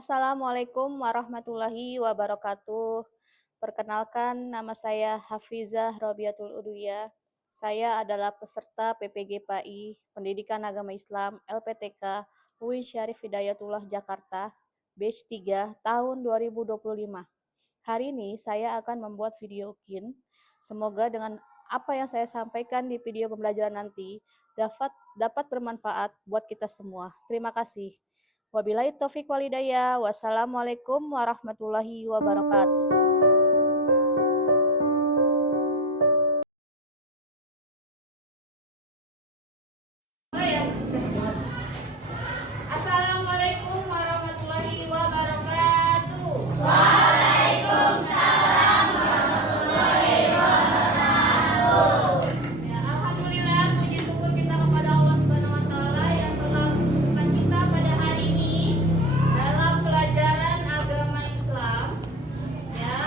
Assalamualaikum warahmatullahi wabarakatuh. Perkenalkan, nama saya Hafizah Robiatul Uduyah. Saya adalah peserta PPG PAI, Pendidikan Agama Islam, LPTK, UIN Syarif Hidayatullah Jakarta, batch 3 tahun 2025. Hari ini saya akan membuat video UKIN. Semoga dengan apa yang saya sampaikan di video pembelajaran nanti dapat bermanfaat buat kita semua. Terima kasih. Wabillahi taufiq walhidayah. Wassalamualaikum warahmatullahi wabarakatuh. Assalamualaikum warahmatullahi wabarakatuh. Ya, alhamdulillah, puji syukur kita kepada Allah Subhanahu wa taala yang telah mengumpulkan kita pada hari ini dalam pelajaran agama Islam. Ya,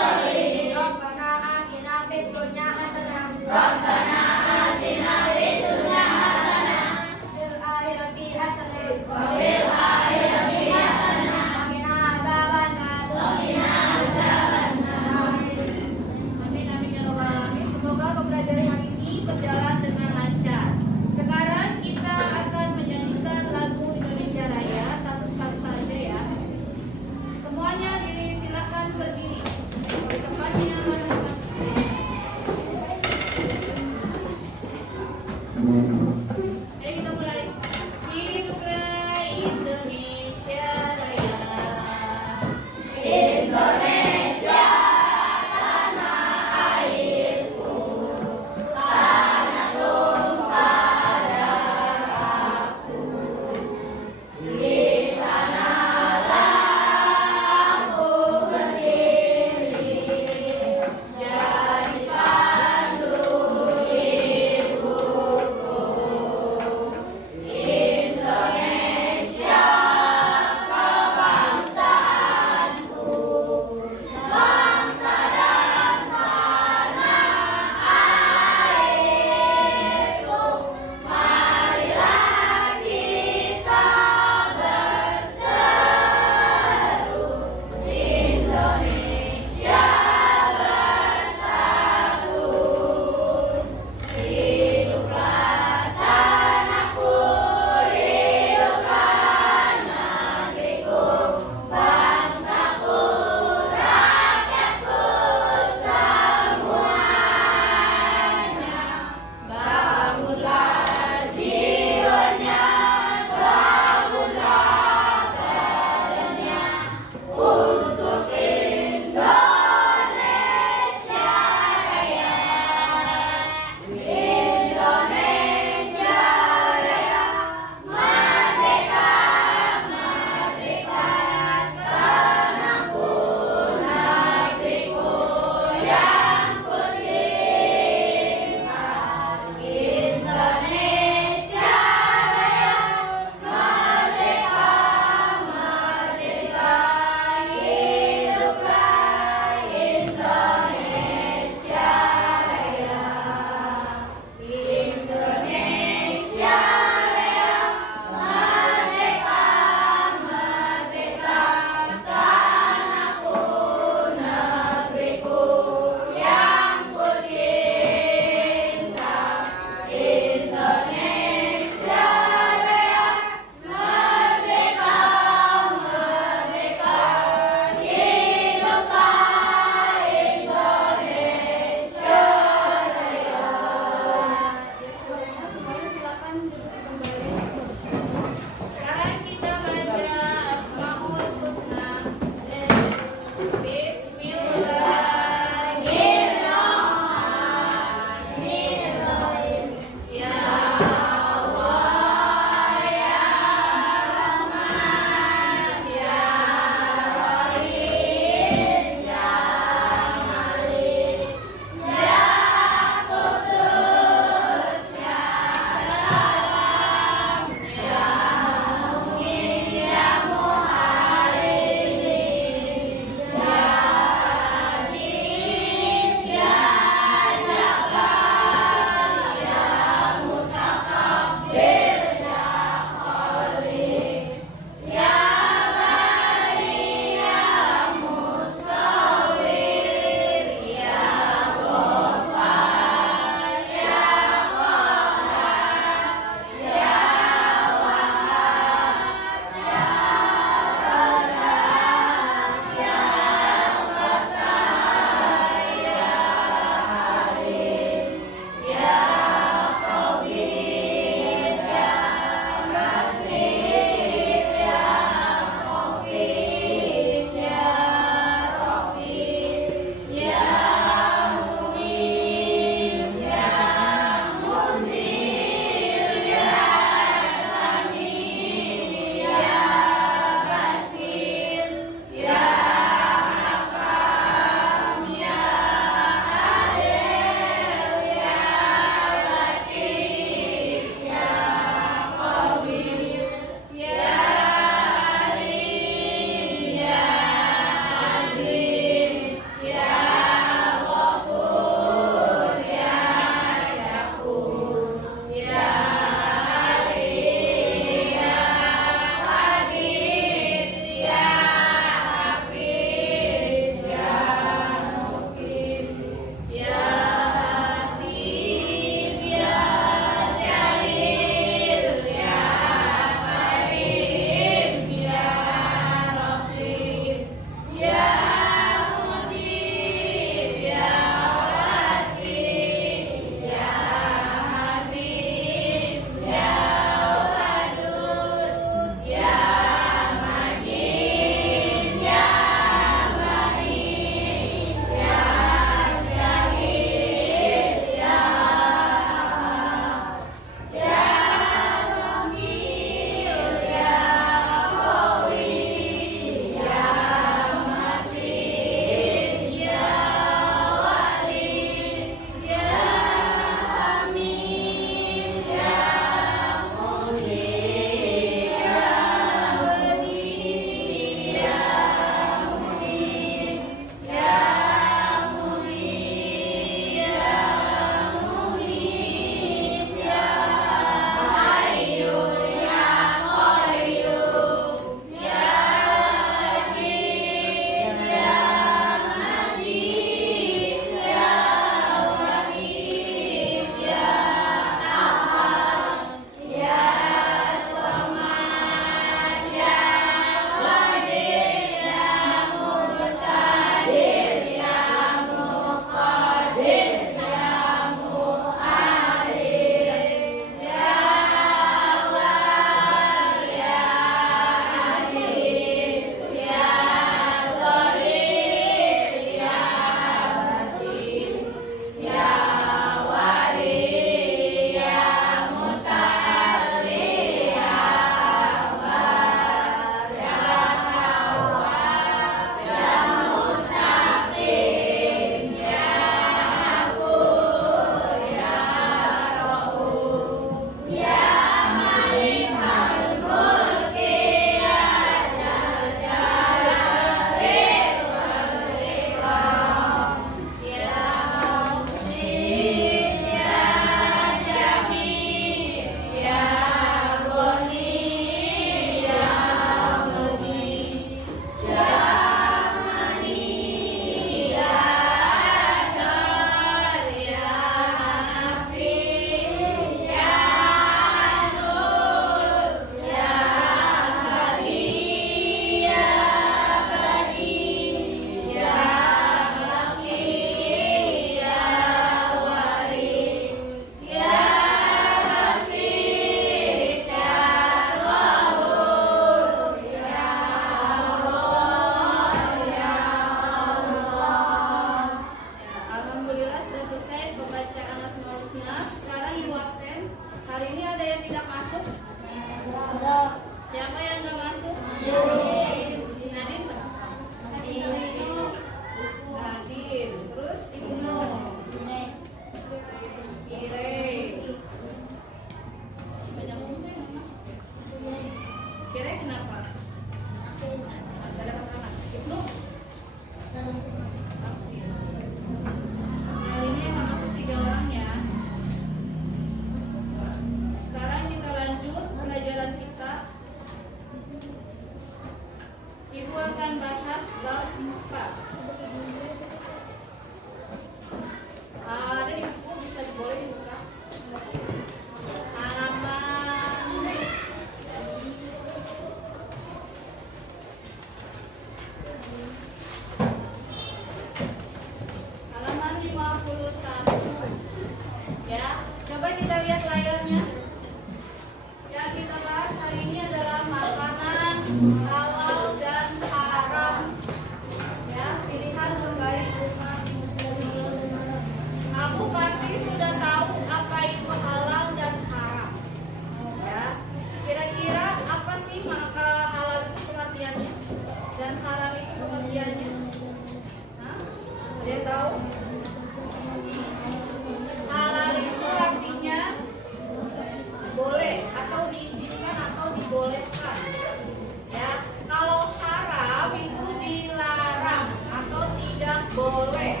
boleh.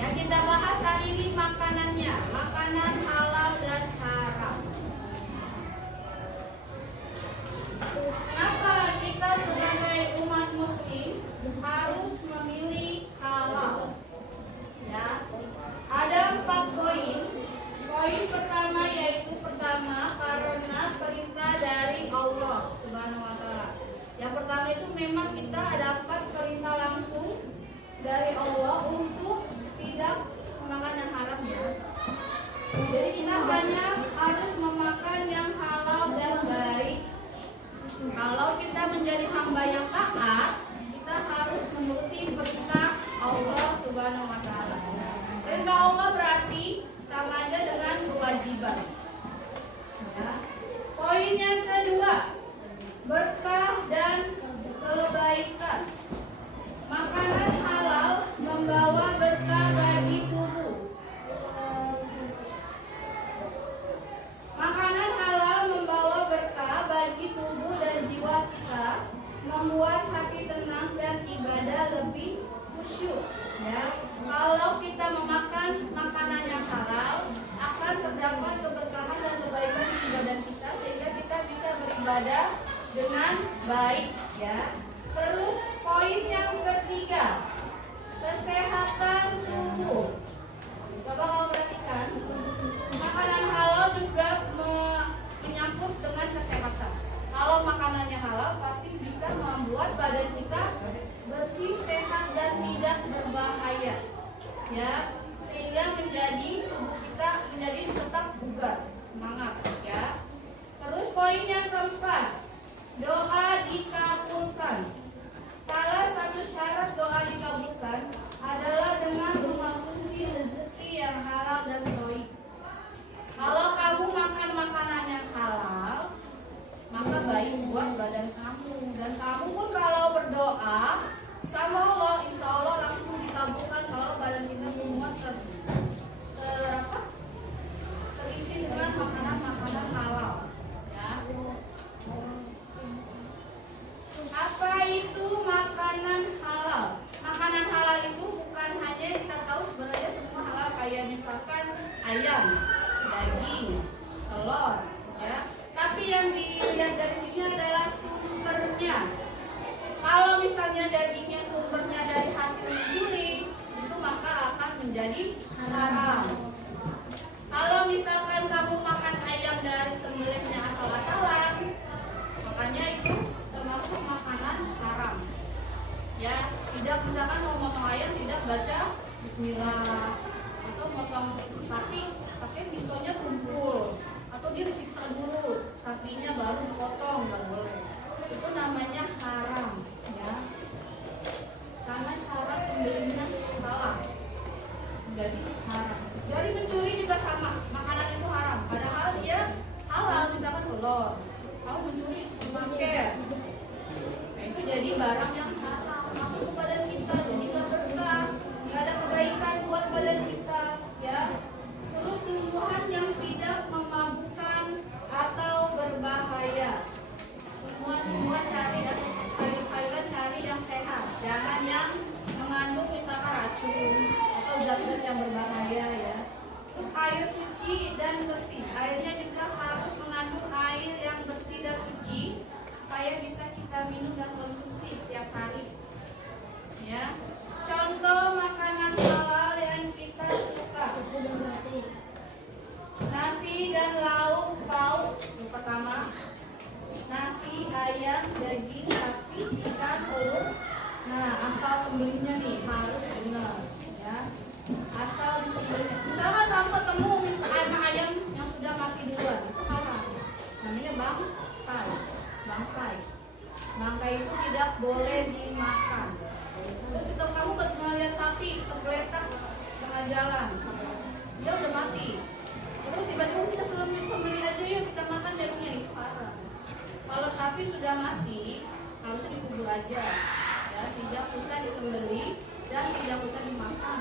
Yang kita bahas hari ini makanannya, makanan halal dan haram. Kenapa kita sebagai umat muslim harus memilih halal? Ya, ada 4 poin. Poin pertama yaitu karena perintah dari Allah Subhanahu wa taala. Yang pertama itu memang kita dapat perintah langsung dari Allah untuk tidak memakan yang haram ya. Jadi kita hanya harus memakan yang halal dan baik. Kalau kita menjadi hamba yang taat, kita harus menuruti perintah Allah Subhanahu wa taala. Perintah Allah berarti sama aja dengan kewajiban. Ya. Poin yang kedua, berkah dan kebaikan. Makanan halal membawa berkah bagi tubuh. Makanan halal membawa berkah bagi tubuh dan jiwa kita, membuat hati tenang dan ibadah lebih khusyuk. Ya, kalau kita memakan makanan yang halal, akan terdapat keberkahan dan kebaikan di badan kita sehingga kita bisa beribadah dengan baik. Ya. Terus poin yang ketiga, kesehatan tubuh. Coba kamu perhatikan, makanan halal juga menyangkut dengan kesehatan. Kalau makanannya halal pasti bisa membuat badan kita bersih, sehat dan tidak berbahaya. Ya, sehingga menjadi tubuh kita menjadi tetap bugar, semangat ya. Terus poin yang keempat, doa dikabulkan. Salah satu syarat doa dikabulkan adalah dengan mengkonsumsi rezeki yang halal dan thayyib. Kalau kamu makan makanan yang halal, maka baik buat badan kamu. Dan kamu pun kalau berdoa sama Allah, insya Allah langsung dikabulkan kalau badan kita semua terisi dengan makanan-makanan halal. Ya. Apa itu makanan halal? Makanan halal itu bukan hanya kita tahu sebenarnya semua halal, kayak misalkan ayam, daging, telur, ya. Tapi yang dilihat dari sini adalah sumbernya. Kalau misalnya dagingnya sumbernya dari hasil mencuri, itu maka akan menjadi haram. Kalau misalkan kamu makan ayam dari sembelihnya asal-asalan, makanya itu termasuk makanan haram. Ya, tidak misalkan mau motong ayam tidak baca bismillah, atau motong sapi pakai pisaunya tumpul, atau dia disiksa dulu sapinya baru dipotong, nggak boleh. Itu namanya haram, ya. Karena cara sembelihnya salah, jadi haram. Dari mencuri juga sama, makanan itu haram. Padahal dia halal, misalkan telur, kamu mencuri di supermarket, nah, itu jadi barang yang haram masuk ke badan kita, jadi nggak berkah, nggak ada kebaikan buat badan kita, ya. Terus tumbuhan yang tidak memabukkan atau berbahaya. Tumbuhan cari dan sayur-sayuran cari yang sehat, jangan yang mengandung misalkan racun atau zat-zat yang berbahaya ya. Terus air suci dan bersih, airnya juga harus mengandung air yang bersih dan suci supaya bisa kita minum dan konsumsi setiap hari. Ya, contoh makanan halal yang kita suka: nasi dan lauk pauk. Yang pertama, nasi, ayam, daging, sapi, ikan, telur. Nah, asal sembelihnya nih harus benar, ya. Asal disembelih. Misalkan kamu ketemu misalnya ayam yang sudah mati duluan, itu haram. Namanya bangkai. Bangkai itu tidak boleh dimakan. Terus ketika kamu melihat sapi tergeletak tengah jalan, dia udah mati. Terus tiba-tiba kita sembelih aja yuk kita makan dagingnya, itu haram. Kalau sapi sudah mati, harusnya dikubur aja, ya, tidak usah disembelih dan tidak usah dimakan,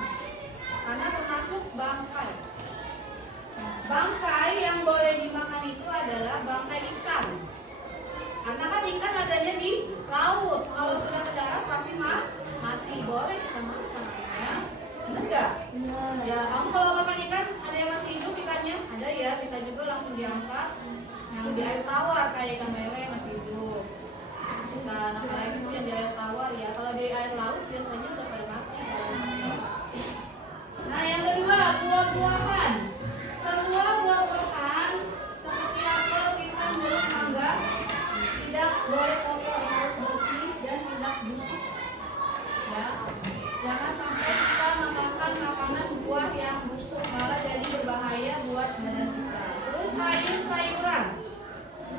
karena termasuk bangkai. Bangkai yang boleh dimakan itu adalah bangkai ikan, karena kan ikan adanya di laut. Kalau sudah ke darat pasti mati, boleh kita makan, ya. Ya, kamu kalau makan ikan ada yang masih hidup ikannya? Ada ya, bisa juga langsung diangkat. Yang di air tawar kayak ikan lele masih hidup. Ikan apalagi tuh yang di air tawar ya. Kalau di air laut biasanya udah pada mati. Nah, yang kedua, buah-buahan. Semua buah-buahan seperti apel, pisang, jeruk, mangga tidak boleh kotor, harus bersih dan tidak busuk. Ya, jangan sampai kita memakan makanan buah yang busuk, malah jadi berbahaya buat badan kita. Terus sayur-sayuran,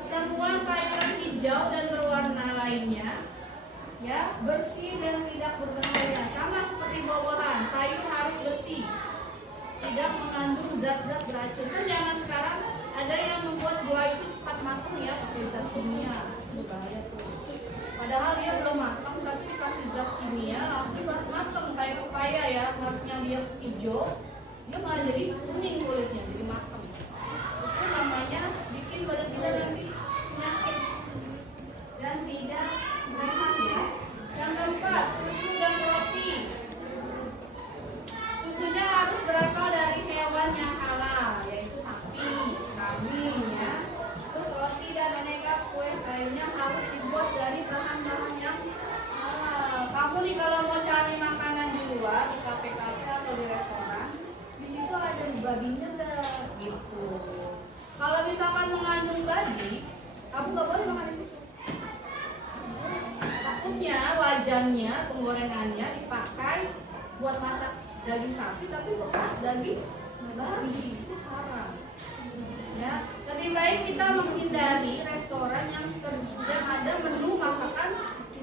semua sayuran hijau dan berwarna lainnya, ya, bersih dan tidak berbahaya. Sama seperti buah-buahan, sayur harus bersih, tidak mengandung zat-zat beracun. Kan zaman sekarang ada yang membuat buah itu cepat matang ya, pakai zat kimia, berbahaya tuh. Padahal dia belum matang, tapi kasih zat kimia langsung matang. Kayak pepaya ya, harusnya dia hijau, dia malah jadi kuning kulitnya, jadi matang. Itu namanya bikin badan kita nanti penyakit dan tidak sehat ya. Yang keempat, susu dan roti. Susunya harus berasal dari hewan yang halal, yaitu sapi, kambing ya. Terus roti dan aneka kue lainnya harus dibuat dari bahan-bahan yang halal. Kamu nih kalau mau cari makanan di luar, di kafe-kafe atau di restoran, di situ ada babinya deh, gitu. Kalau misalkan mengandung babi, kamu nggak boleh makan di situ. Takutnya wajannya, penggorengannya dipakai buat masak daging sapi, tapi bekas daging babi, itu haram. Ya, lebih baik kita menghindari restoran yang ada menu masakan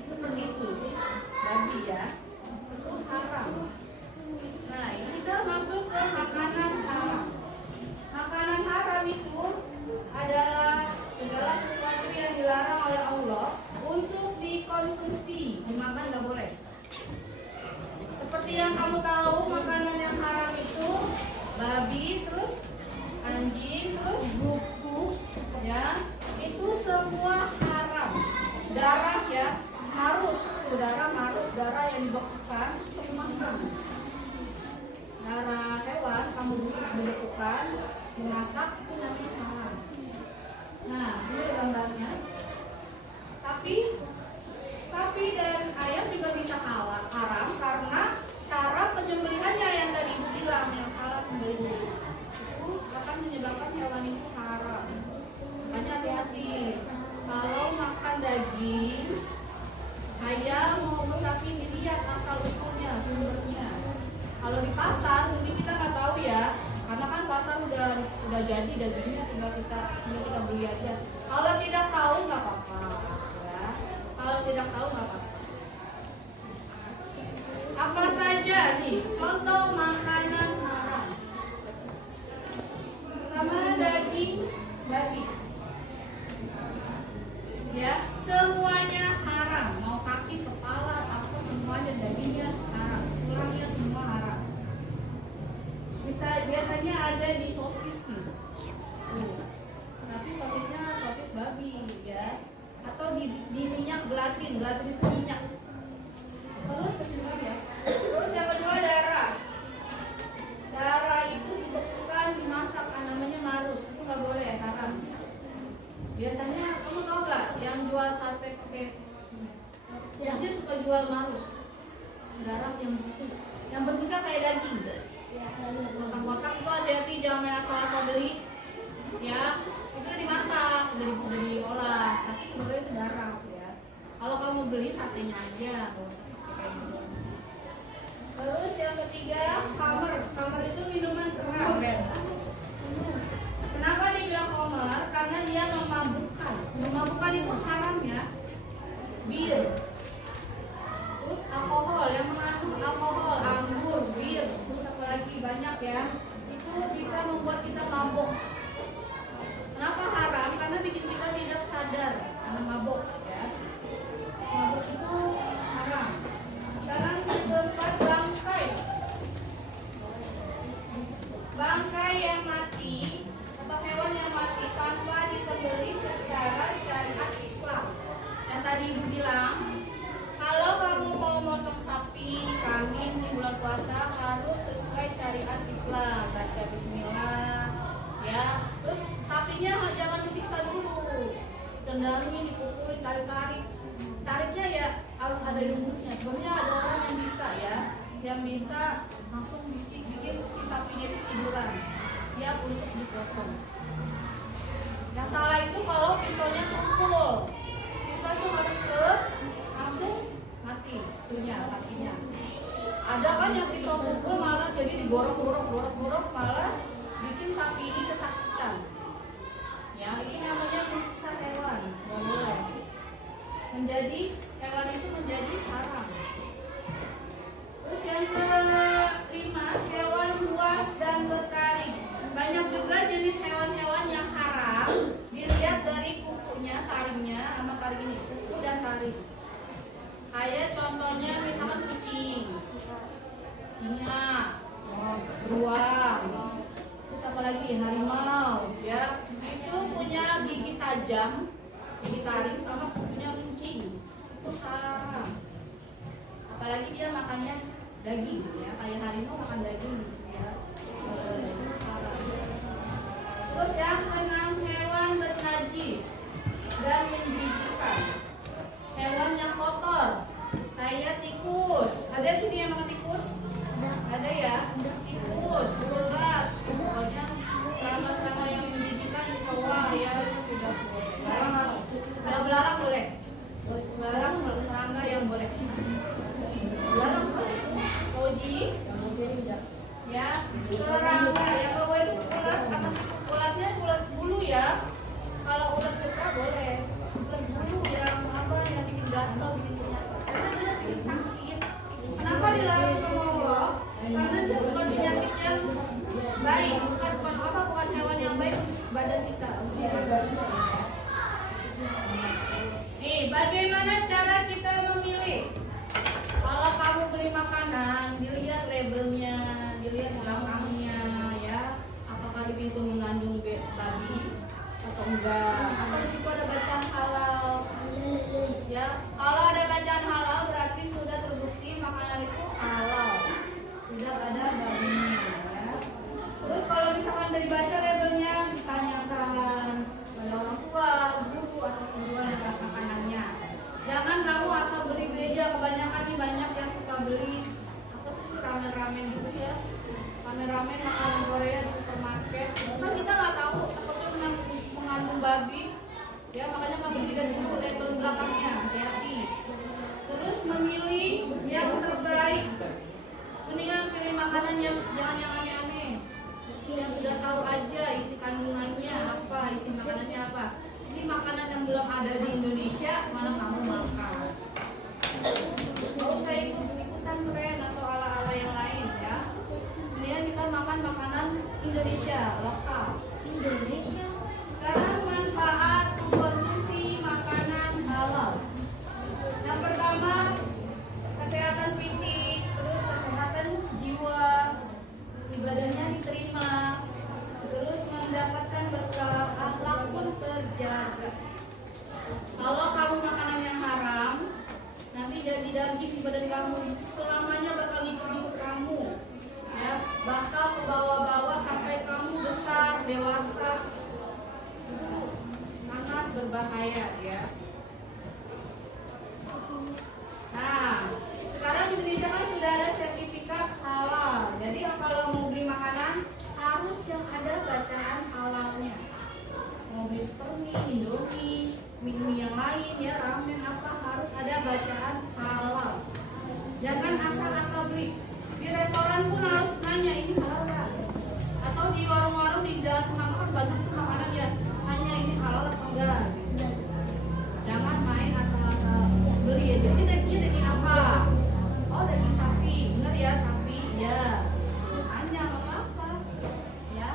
seperti itu, babi ya, itu haram. Nah, ini kita masuk ke makanan haram. Makanan haram itu adalah segala sesuatu yang dilarang oleh Allah untuk dikonsumsi, dimakan nggak boleh. Seperti yang kamu tahu, makanan yang haram itu babi, terus anjing, terus buku, ya, itu semua haram. Darah ya, harus, darah yang dibekukan, makan. Darah hewan kamu dibekukan, dimasak, itu namanya haram. Nah, ini gambarnya. Tapi sapi dan ayam juga bisa haram karena cara penyembelihannya yang tadi Ibu bilang, yang salah sembelih itu akan menyebabkan hewan itu haram. Makanya hati-hati kalau makan daging ayam maupun sapi, dilihat asal usulnya, sumbernya. Kalau di pasar mungkin kita nggak tahu ya, karena kan pasar udah jadi dagingnya, tinggal kita beli aja. Kalau tidak tahu nggak apa-apa ya. Kalau tidak tahu nggak apa-apa. Apa saja nih contoh makanan haram? Pertama, daging babi. Ya, semuanya haram. Mau kaki, kepala, apa semuanya dagingnya haram. Tulangnya semua haram. Biasanya ada di sosis nih. Tapi sosisnya sosis babi ya. Atau di minyak gelatin itu minyak. Terus kesini ya. Terus yang kedua, darah. Darah itu dibekukan, dimasak, namanya marus. Itu nggak boleh, haram. Biasanya kamu tahu nggak yang jual sate pakai ya, dia suka jual marus. Darah yang bentuknya kayak daging. Kotak-kotak itu hati-hati, jangan asal-asal beli. Ya, itu udah dimasak, udah diolah, tapi sebenarnya itu darah ya. Kalau kamu beli satenya aja, nggak usah pakai gitu. Terus yang ketiga, khamr itu minuman keras. Kenapa dibilang khamr? Karena dia memabukkan. Memabukkan itu haram ya. Bir. Terus alkohol, yang mengandung alkohol, anggur, bir, terus apa lagi banyak ya. Itu bisa membuat kita mabuk. Kenapa haram? Karena bikin kita tidak sadar karena mabuk ya. Mabuk itu haram. Sekarang di tempat bangkai yang mati atau hewan yang mati tanpa disembelih secara syariat Islam. Dan tadi Ibu bilang, kalau kamu mau motong sapi, kambing di bulan puasa harus sesuai syariat lah, baca Bismillah, ya. Terus sapinya jangan disiksa dulu, tendangi, dipukuli, tarik-tarik. Tariknya ya harus ada ilmunya. Sebenarnya ada orang yang bisa ya, yang bisa langsung bikin si sapinya itu tiduran, siap untuk dipotong. Yang salah itu kalau pisaunya tumpul, pisau itu harus langsung mati itunya sapinya. Ada kan yang pisau tumpul malah jadi digorok-gorok malah bikin sapi ini kesakitan. Ya, ini namanya menyiksa hewan, nggak boleh. Menjadi hewan itu menjadi haram. Terus yang kelima, hewan buas dan bertaring. Banyak juga jenis hewan-hewan yang haram dilihat dari kukunya, taringnya, sama taring ini, kuku dan taring. Kayak contohnya misalkan kucing, singa, beruang, terus apa lagi, harimau, ya itu punya gigi tajam, gigi taring sama kukunya runcing, itu haram. Apalagi dia makannya daging, ya kayak harimau makan daging, ya. Terus yang keenam, hewan bernajis dan menjijikan. Hewan yang kotor, kayak tikus. Ada sini yang makan tikus? Ada ya? Tikus, ulat, pokoknya serangga-serangga yang menjijikan wah ya itu tidak boleh. Kalau belarang boleh. Belarang serangga yang boleh. Belarang boleh. Koji, ya serangga yang nggak boleh itu ulat sama tikus. Ulatnya ulat bulu ya. Kalau ulat sutra boleh. Ulat bulu yang apa yang bikin gatal, bikin penyakit. Karena dia bikin sakit. Kenapa dilarang sama Allah? Karena dia bukan penyakit yang baik, bukan hewan yang baik untuk badan kita. Nih, bagaimana cara kita memilih? Kalau kamu beli makanan, dilihat labelnya, dilihat belakangnya, ya. Apakah di situ mengandung babi atau enggak? Atau di situ ada bacaan halal? Ya, kalau ada bacaan halal berarti sudah terbukti makanan itu halal, tidak ada babinya. Ya. Terus kalau misalkan dari baca labelnya, ditanyakan pada orang tua, guru atau penjual yang ada makanannya. Jangan kamu asal beli aja. Kebanyakan nih banyak yang suka beli apa sih ramen-ramen gitu ya, ramen-ramen makanan Korea di supermarket. Kan kita nggak tahu takutnya mengandung babi. Ya makanya kamu lihat dulu label belakangnya, hati-hati. Terus memilih yang terbaik. Mendingan pilih makanan yang jangan yang aneh-aneh. Yang sudah tahu aja isi kandungannya apa, isi makanannya apa. Ini makanan yang belum ada di Indonesia, malah kamu makan. Gak usah ikutan tren atau ala-ala yang lain ya. Kemudian kita makan makanan Indonesia, lokal. Indonesia. Sekarang manfaat mengkonsumsi makanan halal. Yang pertama, kesehatan fisik, terus kesehatan jiwa, ibadahnya diterima, terus mendapatkan berkah, akhlak pun terjaga. Kalau kamu makanan yang haram, nanti jadi daging di badan kamu, selamanya bakal ngikut kamu, ya, bakal ke bawah-bawah sampai kamu besar, dewasa. Itu sangat berbahaya ya. Nah, sekarang di Indonesia kan sudah ada sertifikat halal. Jadi kalau mau beli makanan harus yang ada bacaan halalnya. Mau beli supermie, indomie, mie yang lain ya, ramen apa harus ada bacaan halal. Jangan asal-asal beli. Di restoran pun harus nanya ini halal nggak? Atau di warung-warung di Jalan Semangka kan banyak tuh makanan ya, hanya ini halal atau enggak. Gitu. Jangan main asal-asal beli aja. Ini dagingnya daging apa? Oh daging sapi, bener ya sapi, ya. Hanya apa-apa, ya.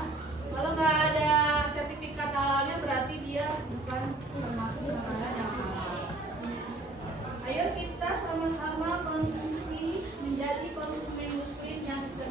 Kalau nggak ada sertifikat halalnya berarti dia bukan termasuk makanan yang halal. Ayo kita sama-sama konsumsi menjadi konsumen muslim yang cerdas.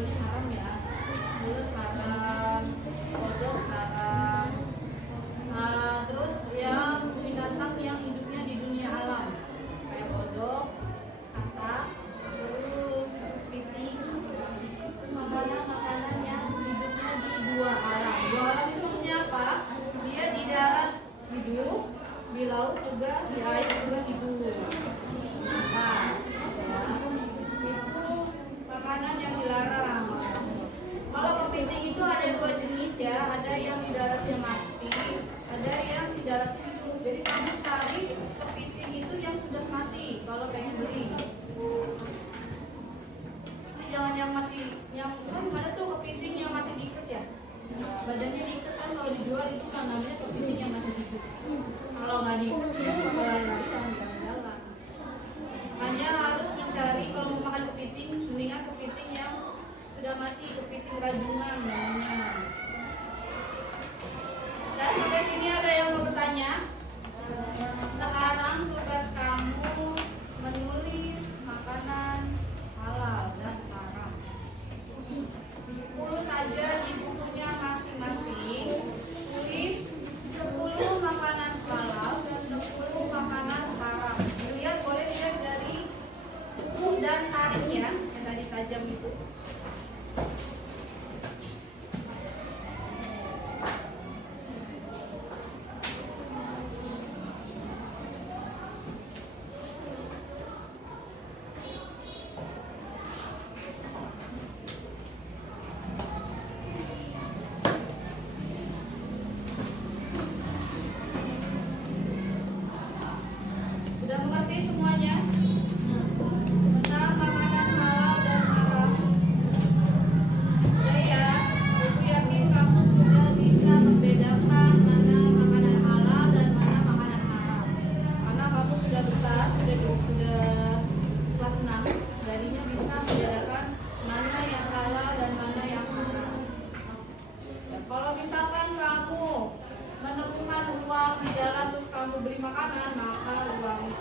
ularnya haram ya. Ular haram, kodok haram. Terus yang binatang yang hidupnya di dunia alam kayak kodok, katak, terus kepiting, makanan-makanan yang hidupnya di dua alam. Dua alam itu maksudnya apa? Dia di darat hidup, di laut juga, di air juga hidup. Pas, ya. Itu makanan yang dilarang. Kalau kepiting itu ada dua jenis ya, ada yang di daratnya mati, ada yang di daratnya hidup. Jadi kamu cari kepiting itu yang sudah mati kalau pengen beli. Ini jangan yang masih, yang kan mana tuh kepiting yang masih diikat ya? Badannya diikat kan kalau dijual itu kan namanya kepiting yang masih hidup. Kalau nggak diikat ya kalau lari-lari jangan jalan-jalan. Hanya harus mencari kalau mau makan kepiting, mendingan kepiting yang sudah mati, kepiting rajungan namanya. Nah, sampai sini ada yang mau bertanya? Sekarang tugas kamu menulis makanan halal dan haram. 10 saja di bukunya masing-masing. Tulis 10 makanan halal dan 10 makanan haram. Dilihat, boleh dilihat dari buku dan tarik ya, yang tadi tajam itu. Sudah mengerti semuanya? Tentang makanan halal dan haram. Ya, Ibu yakin kamu sudah bisa membedakan mana makanan halal dan mana makanan haram. Karena kamu sudah besar, sudah kelas 6, jadinya bisa membedakan mana yang halal dan mana yang haram. Ya, kalau misalkan kamu menemukan uang di jalan terus kamu beli makanan, maka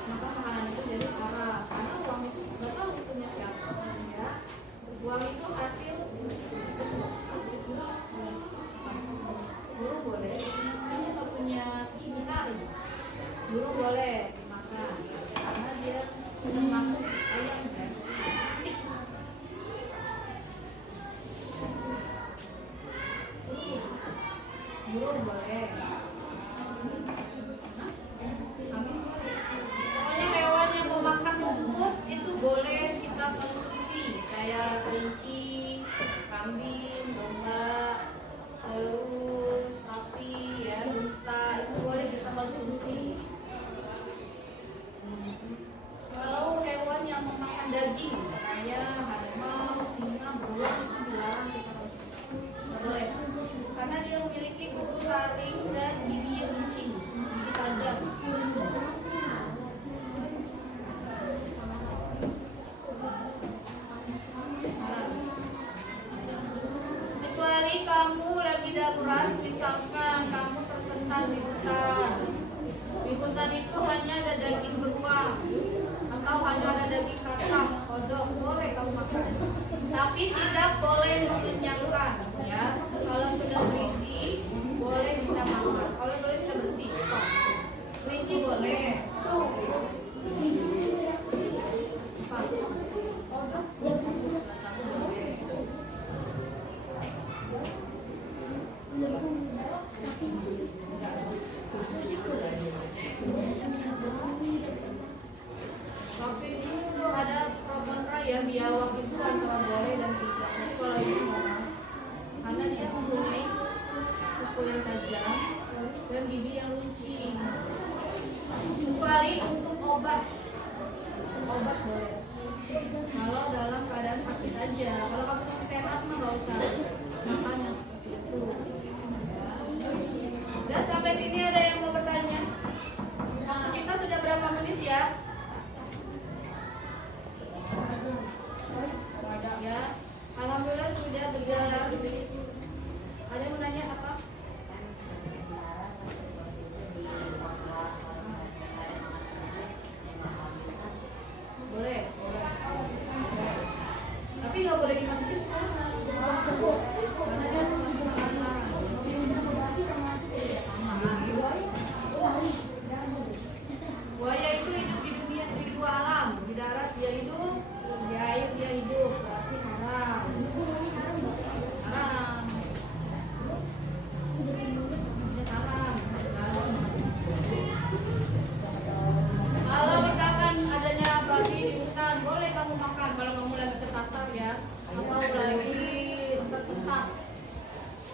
makanan itu jadi haram. Karena uang itu nggak tahu punya siapa, ya. Uang itu hasil burung boleh, ini nggak punya gitar, burung boleh dimakan karena dia termasuk ayam kan. Burung boleh. Pokoknya hewan yang memakan rumput itu boleh kita konsumsi, kayak kelinci, kambing, domba, terus sapi, ya, unta, itu boleh kita konsumsi. Kalau hewan yang memakan daging, kayak harimau, singa, beruang, itu dilarang kita konsumsi. Nggak boleh, karena dia memiliki kuku taring dan gigi yang runcing, gigi tajam. Kecuali kamu lagi darurat, misalkan kamu tersesat di hutan. Di hutan itu hanya ada daging beruang atau hanya ada daging kacang, kodok, boleh kamu makan. Tapi tidak boleh mengenyangkan, ya. Kalau sudah berisi, boleh kita makan. Kalau boleh kita berhenti. Stop. Kelinci boleh. Waktu itu ada pro kontra ya, biawak itu antara boleh dan tidak. Tapi kalau itu nggak, karena dia mempunyai kuku yang tajam dan gigi yang runcing. Kuku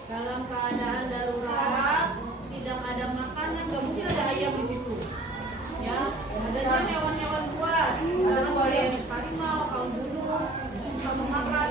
dalam keadaan darurat, tidak ada makanan, nggak mungkin ada ayam di situ. Ya, adanya hewan-hewan buas, karena kayak harimau, kaum gunung, bisa memakan.